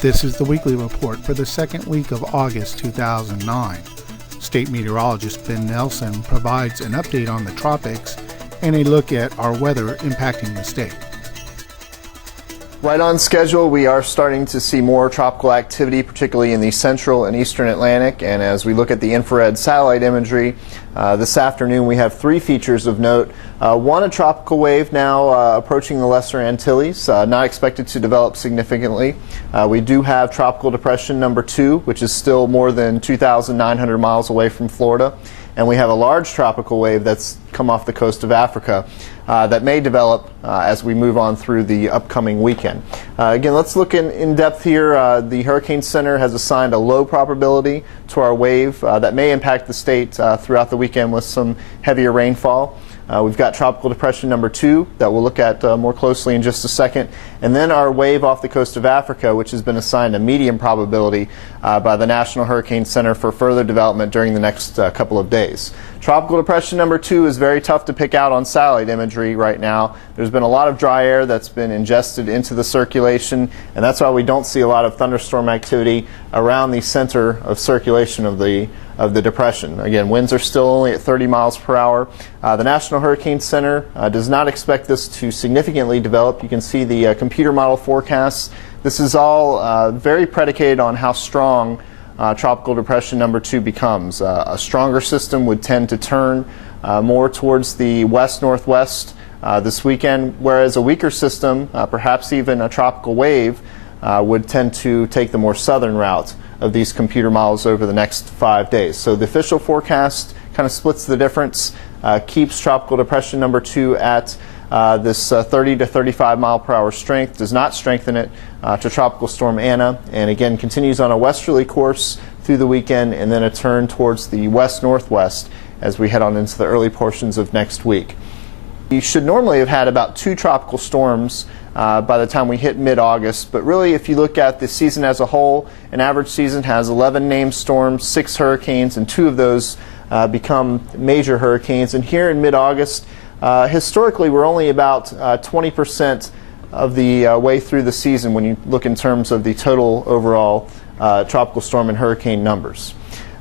This is the weekly report for the second week of August 2009. State Meteorologist Ben Nelson provides an update on the tropics and a look at our weather impacting the state. Right on schedule, we are starting to see more tropical activity, particularly in the central and eastern Atlantic. And as we look at the infrared satellite imagery, this afternoon we have three features of note. One, a tropical wave now approaching the Lesser Antilles, not expected to develop significantly. We do have tropical depression number 2, which is still more than 2,900 miles away from Florida. And we have a large tropical wave that's come off the coast of Africa that may develop as we move on through the upcoming weekend. Again, let's look in depth here. The Hurricane Center has assigned a low probability to our wave that may impact the state throughout the weekend with some heavier rainfall. We've got tropical depression number 2 that we'll look at more closely in just a second. And then our wave off the coast of Africa, which has been assigned a medium probability by the National Hurricane Center for further development during the next couple of days. Tropical depression number 2 is very tough to pick out on satellite imagery right now. There's been a lot of dry air that's been ingested into the circulation, and that's why we don't see a lot of thunderstorm activity around the center of circulation of the depression. Again, winds are still only at 30 miles per hour. The National Hurricane Center does not expect this to significantly develop. You can see the computer model forecasts. This is all very predicated on how strong tropical depression number 2 becomes. A stronger system would tend to turn more towards the west-northwest this weekend, whereas a weaker system, perhaps even a tropical wave, would tend to take the more southern route of these computer models over the next 5 days. So the official forecast kind of splits the difference, keeps tropical depression number 2 at this 30 to 35 mile per hour strength, does not strengthen it to Tropical Storm Anna, and again continues on a westerly course through the weekend and then a turn towards the west-northwest as we head on into the early portions of next week. We should normally have had about 2 tropical storms by the time we hit mid-August, but really if you look at the season as a whole, an average season has 11 named storms, 6 hurricanes, and 2 of those become major hurricanes. And here in mid-August, historically we're only about 20% of the way through the season when you look in terms of the total overall tropical storm and hurricane numbers.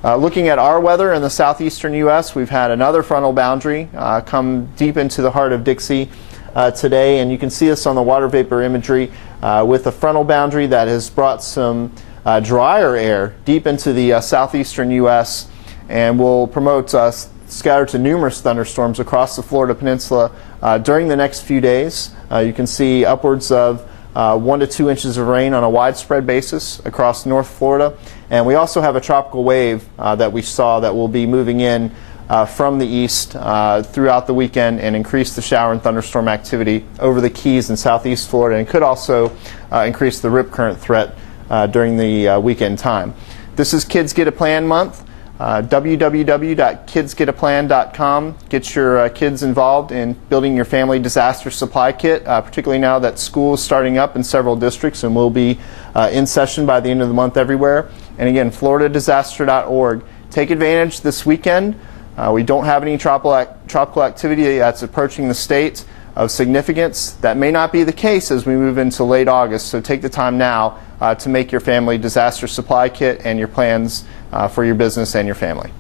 Looking at our weather in the southeastern U.S., we've had another frontal boundary come deep into the heart of Dixie today, and you can see this on the water vapor imagery with a frontal boundary that has brought some drier air deep into the southeastern U.S. and will promote scattered to numerous thunderstorms across the Florida Peninsula during the next few days. You can see upwards of 1 to 2 inches of rain on a widespread basis across North Florida. And we also have a tropical wave that we saw that will be moving in from the east throughout the weekend and increase the shower and thunderstorm activity over the Keys in southeast Florida, and could also increase the rip current threat during the weekend time. This is Kids Get a Plan month. www.kidsgetaplan.com. Get your kids involved in building your family disaster supply kit, particularly now that school is starting up in several districts and will be in session by the end of the month everywhere. And again, floridadisaster.org. Take advantage this weekend. We don't have any tropical activity that's approaching the state of significance. That may not be the case as we move into late August, so take the time now to make your family disaster supply kit and your plans for your business and your family.